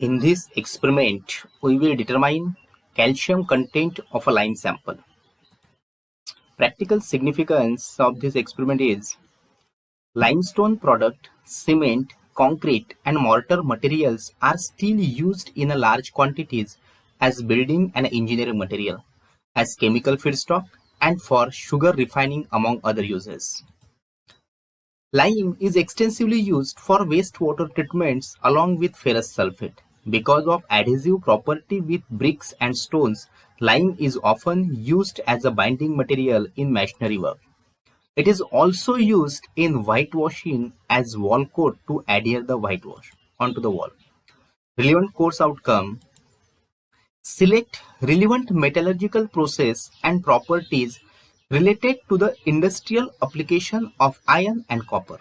In this experiment, we will determine calcium content of a lime sample. Practical significance of this experiment is limestone product, cement, concrete and mortar materials are still used in a large quantities as building and engineering material, as chemical feedstock and for sugar refining among other uses. Lime is extensively used for wastewater treatments along with ferrous sulfate. Because of adhesive property with bricks and stones, lime is often used as a binding material in masonry work. It is also used in whitewashing as wall coat to adhere the whitewash onto the wall. Relevant course outcome: select relevant metallurgical process and properties related to the industrial application of iron and copper.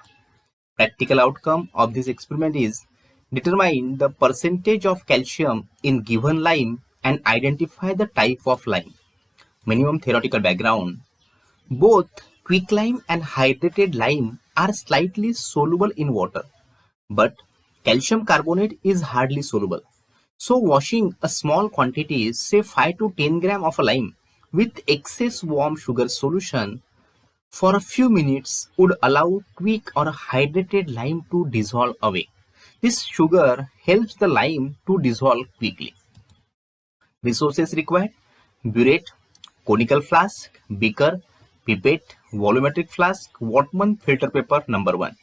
Practical outcome of this experiment is determine the percentage of calcium in given lime and identify the type of lime. Minimum theoretical background: both quicklime and hydrated lime are slightly soluble in water, but calcium carbonate is hardly soluble. So washing a small quantity, say 5 to 10 gram of a lime with excess warm sugar solution for a few minutes would allow quick or hydrated lime to dissolve away. This sugar helps the lime to dissolve quickly. Resources required: burette, conical flask, beaker, pipette, volumetric flask, Whatman filter paper number 1.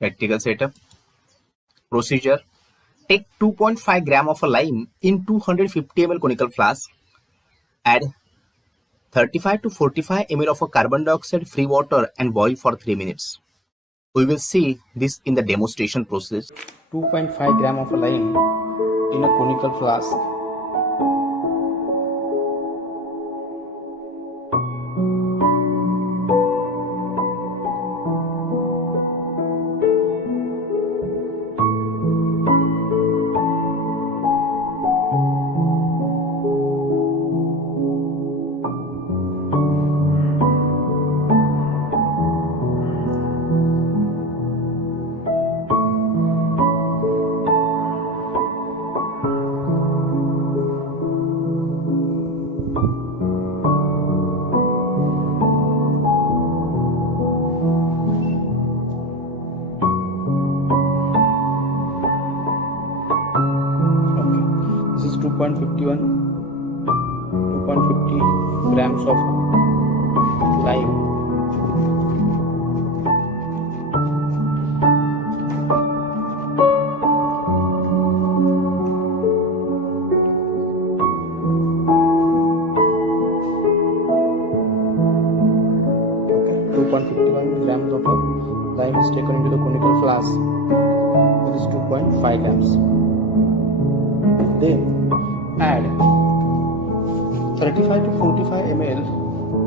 Practical setup. Procedure: take 2.5 gram of a lime in 250 ml conical flask. Add 35 to 45 ml of a carbon dioxide free water and boil for 3 minutes. We will see this in the demonstration process. 2.5 gram of a lime in a conical flask. This is 2.50 grams of lime. Okay, 2.51 grams of lime is taken into the conical flask. That is 2.5 grams. Then add 35 to 45 ml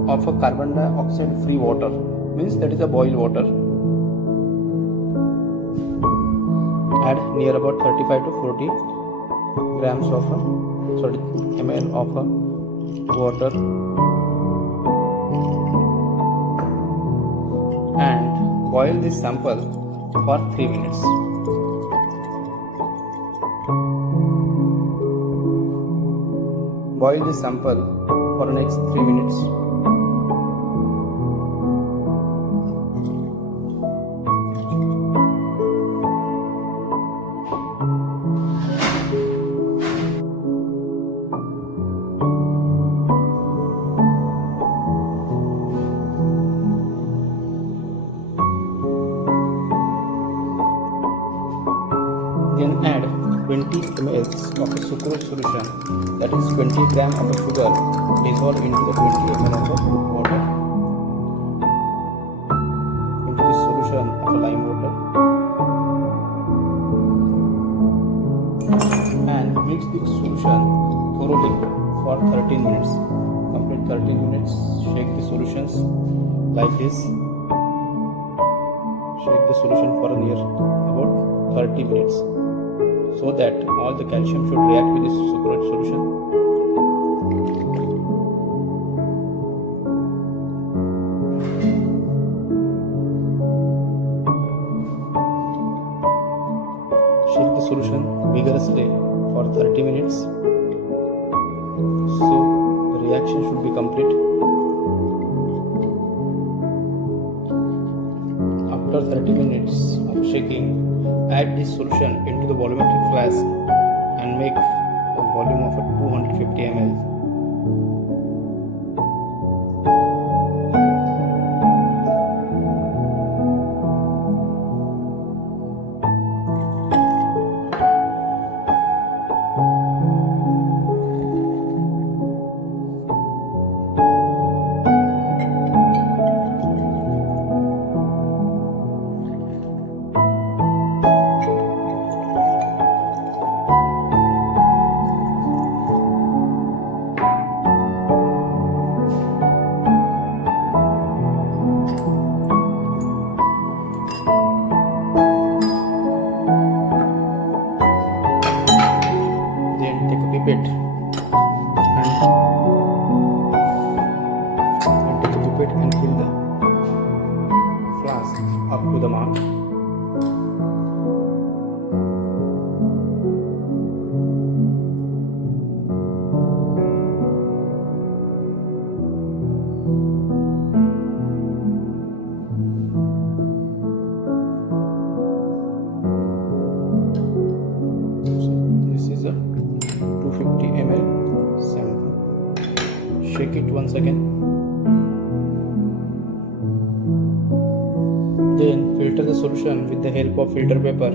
of a carbon dioxide free water, means that is a boiled water. Add near about 35 to 40 grams of ml of water and boil this sample for 3 minutes. Boil this sample for the next 3 minutes. Then add 20 ml of a sucrose solution, that is 20 gram of a sugar dissolved into the 20 ml of water, into this solution of a lime water, and mix this solution thoroughly for 13 minutes. Complete 13 minutes. Shake the solutions like this. Shake the solution for near about 30 minutes, so that all the calcium should react with this sucrose solution. shake the solution vigorously for 30 minutes. So the reaction should be complete. After 30 minutes of shaking, add this solution into the volumetric flask and make a volume of 250 ml. Then take a pipette and fill the flask up to the mark. This is a 250 ml sample. Shake it once again. Then filter the solution with the help of filter paper.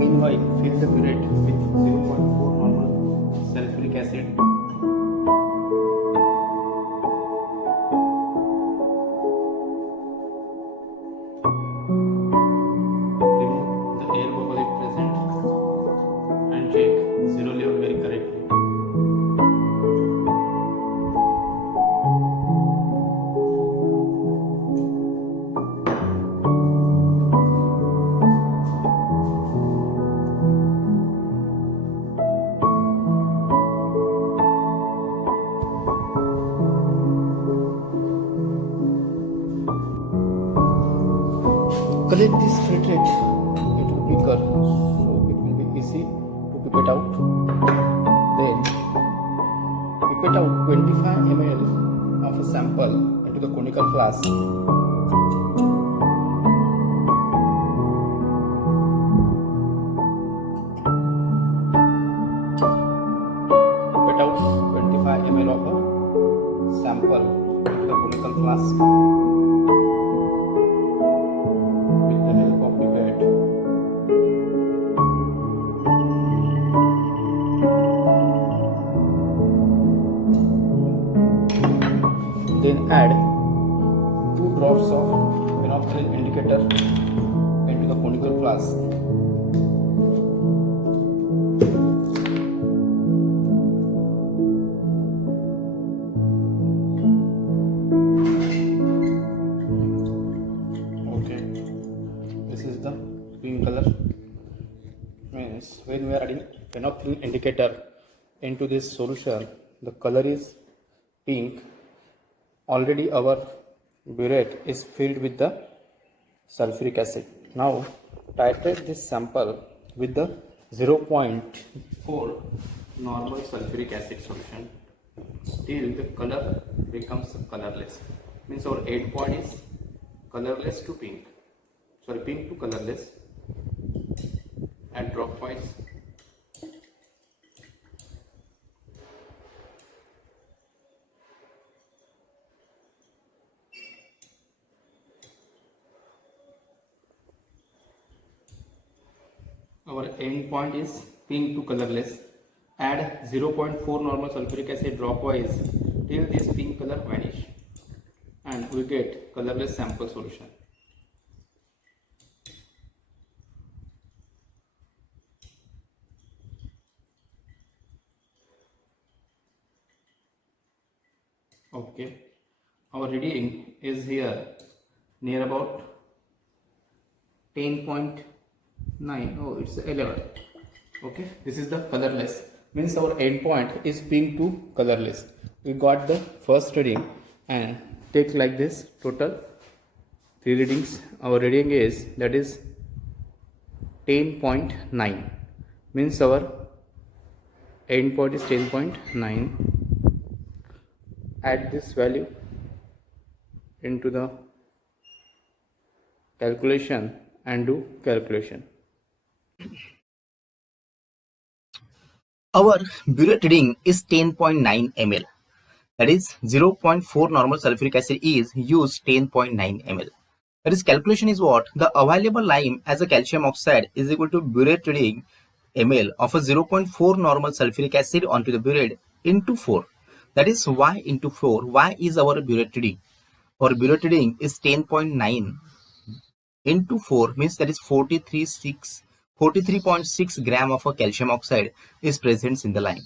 Meanwhile, fill the burette with 0.4 normal sulfuric acid. Remove the air bubble if present and check zero level very correctly. Collect this filtrate into the beaker so it will be easy to pipette out. Then pipette out 25 ml of a sample into the conical flask. Pipette out 25 ml of a sample into the conical flask. Then add 2 drops of phenolphthalein indicator into the conical flask. Okay, this is the pink color. Means when we are adding phenolphthalein indicator into this solution, the color is pink. Already our burette is filled with the sulfuric acid. Now titrate this sample with the 0.4 normal sulfuric acid solution till the color becomes colorless. Means our end point is colorless to pink. Sorry, pink to colorless, and dropwise. Our end point is pink to colorless. Add 0.4 normal sulfuric acid dropwise till this pink color vanish, and we get colorless sample solution. Okay, our reading is here near about 10.9. Oh, it's 11. Okay, this is the colorless, means our endpoint is being to colorless. We got the first reading and take like this total 3 readings. Our reading is, that is 10.9, means our endpoint is 10.9. Add this value into the calculation and do calculation. Our burette reading is 10.9 ml. That is 0.4 normal sulfuric acid is used 10.9 ml. That is, calculation is what? The available lime as a calcium oxide is equal to burette reading ml of a 0.4 normal sulfuric acid onto the burette into 4. That is Y into 4. Y is our burette reading. Our burette reading is 10.9 into 4, means that is 43.6 gram of a calcium oxide is present in the lime.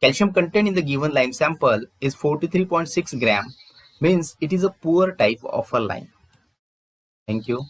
Calcium content in the given lime sample is 43.6 gram, means it is a poor type of a lime. Thank you.